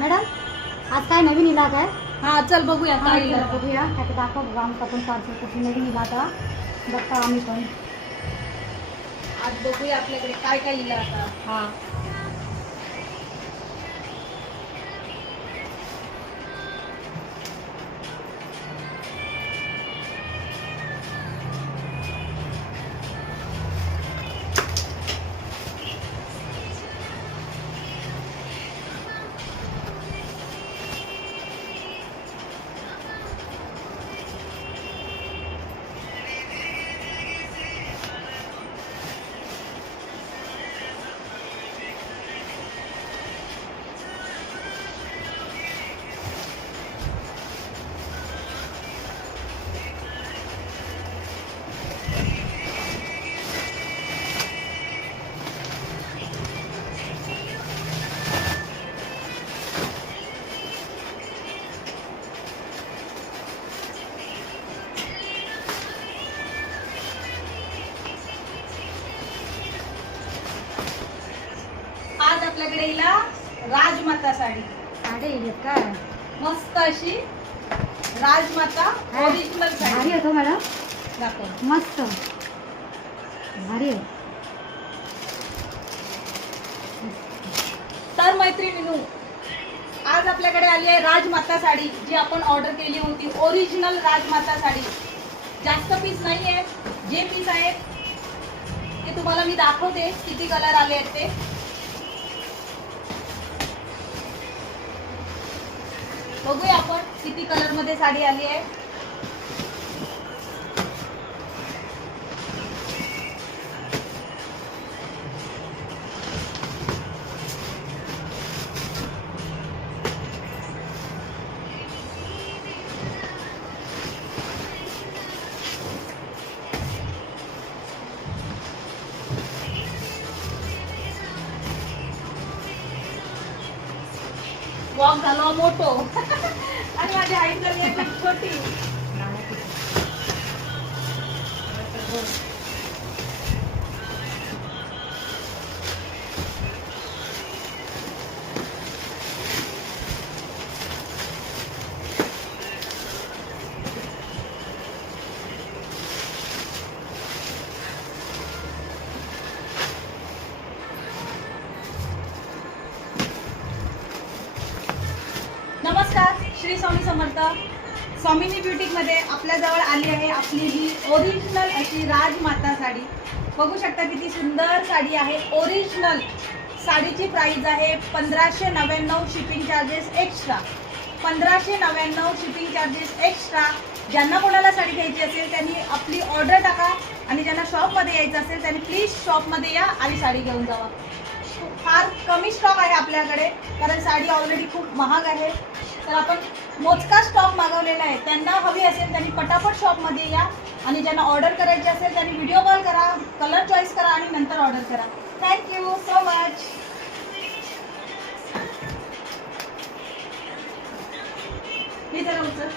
Madam आज काय नवीन इलाज आहे? हा चल बघूया काय चला इलाज. बघूया त्याचं दाखव बघा आमचा पण पार्सल कशी नवीन इलाज आहे. बघता आम्ही पण. आज बघूया आपल्याकडे काय काय इलाज आता. हा आज आपल्याकडे इला राजमाता साडी. साडे येत काय मस्त अशी राजमाता ओरिजिनल भारी साडी होतो मॅडम. दाखव. मस्त भारी आहे. तर मैत्रिणींनो, आज आपल्याकडे आली आहे राजमाता साडी, जी आपण ऑर्डर केली होती. ओरिजिनल राजमाता साडी. जास्त पीस नाही आहे. जे पीस आहेत ते तुम्हाला मी दाखवते किती कलर आले आहेत ते. बघूया आपण किती कलर मध्ये साडी आली आहे. वॉक झालो मोठो आणि माझ्या आईला मी एक छोटी. नमस्कार, श्री स्वामी समर्थ. स्वामिनी ब्युटीक मध्ये आपल्याजवळ आली आहे आपली ही ओरिजिनल अशी राजमाता साडी. बघू शकता किती सुंदर साडी आहे. ओरिजिनल साडीची प्राइस आहे 1599. Shipping charges extra. 1599 shipping charges extra. ज्यांना कोणाला साडी घ्यायची असेल त्यांनी आपली ऑर्डर टाका आणि ज्यांना शॉपमध्ये यायचं असेल त्यांनी प्लीज शॉपमध्ये या आणि साडी घेऊन जावा. फार कमी स्टॉक आहे आपल्याकडे, कारण साडी ऑलरेडी खूप महाग आहे. तर आपण मोजका स्टॉक मागवलेला आहे. त्यांना हवी असेल त्यांनी पटापट शॉपमध्ये या आणि ज्यांना ऑर्डर करायची असेल त्यांनी व्हिडिओ कॉल करा, कलर चॉईस करा आणि नंतर ऑर्डर करा. Thank you so much. मी जरा उचल.